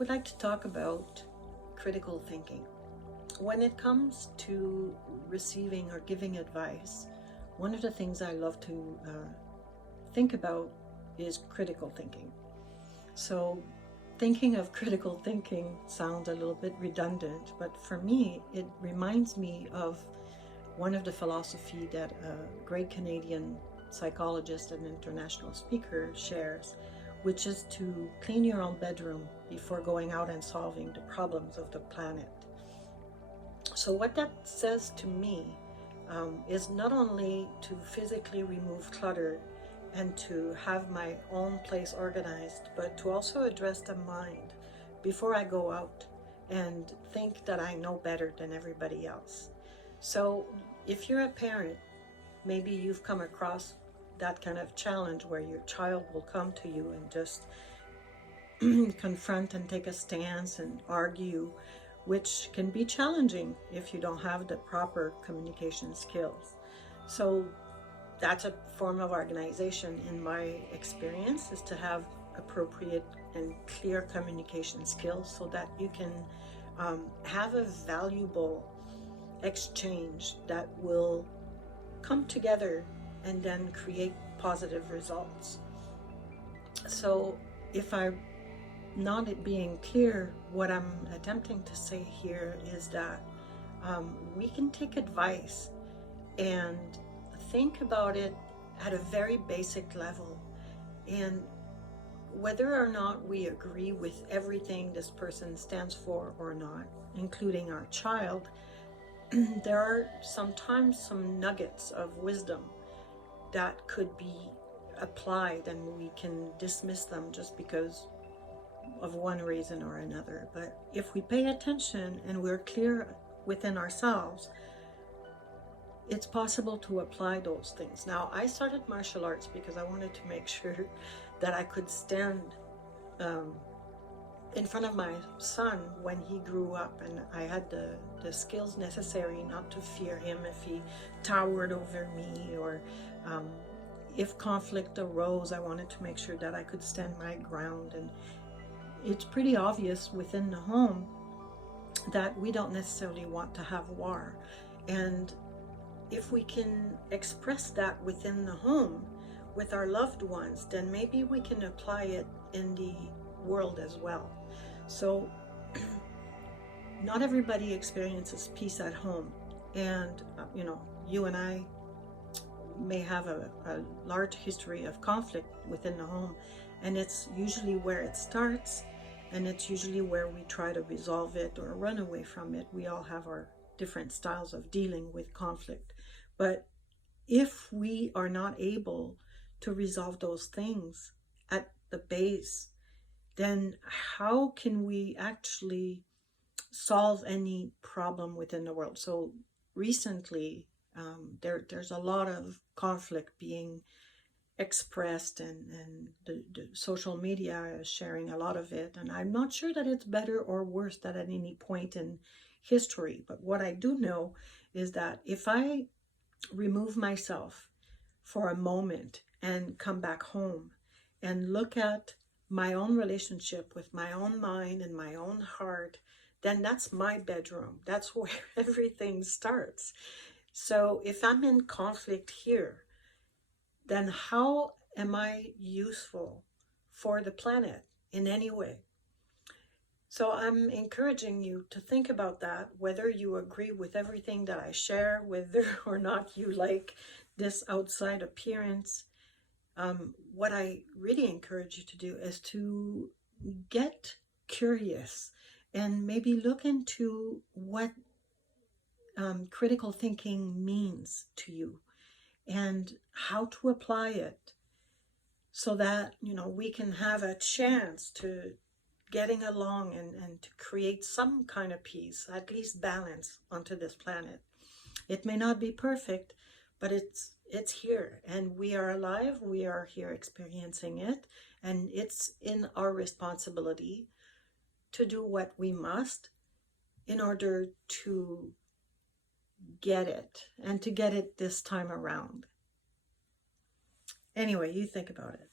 would like to talk about critical thinking. When it comes to receiving or giving advice, one of the things I love to think about is critical thinking. So thinking of critical thinking sounds a little bit redundant, but for me, it reminds me of one of the philosophy that a great Canadian psychologist and international speaker shares, which is to clean your own bedroom before going out and solving the problems of the planet. So what that says to me is not only to physically remove clutter and to have my own place organized, but to also address the mind before I go out and think that I know better than everybody else. So if you're a parent, maybe you've come across that kind of challenge where your child will come to you and just confront and take a stance and argue, which can be challenging if you don't have the proper communication skills. So that's a form of organization in my experience, is to have appropriate and clear communication skills so that you can have a valuable exchange that will come together and then create positive results. So if I'm not being clear, what I'm attempting to say here is that we can take advice and think about it at a very basic level, and whether or not we agree with everything this person stands for or not, including our child, there are sometimes some nuggets of wisdom that could be applied, and we can dismiss them just because of one reason or another. But if we pay attention and we're clear within ourselves, it's possible to apply those things. Now, I started martial arts because I wanted to make sure that I could stand in front of my son when he grew up, and I had the skills necessary not to fear him if he towered over me, or if conflict arose, I wanted to make sure that I could stand my ground. And it's pretty obvious within the home that we don't necessarily want to have war. And if we can express that within the home with our loved ones, then maybe we can apply it in the world as well. So not everybody experiences peace at home. And, you and I may have a large history of conflict within the home, and it's usually where it starts, and it's usually where we try to resolve it or run away from it. We all have our different styles of dealing with conflict. But if we are not able to resolve those things at the base, then how can we actually solve any problem within the world? So recently, there's a lot of conflict being expressed, and the social media is sharing a lot of it. And I'm not sure that it's better or worse than at any point in history. But what I do know is that if I remove myself for a moment and come back home and look at my own relationship with my own mind and my own heart, then that's my bedroom. That's where everything starts. So if I'm in conflict here, then how am I useful for the planet in any way? So I'm encouraging you to think about that, whether you agree with everything that I share, whether or not you like this outside appearance. What I really encourage you to do is to get curious and maybe look into what critical thinking means to you and how to apply it, so that we can have a chance to getting along and to create some kind of peace, at least balance onto this planet. It may not be perfect, but it's here, and we are alive. We are here experiencing it, and it's in our responsibility to do what we must in order to get it, and to get it this time around. Anyway, you think about it.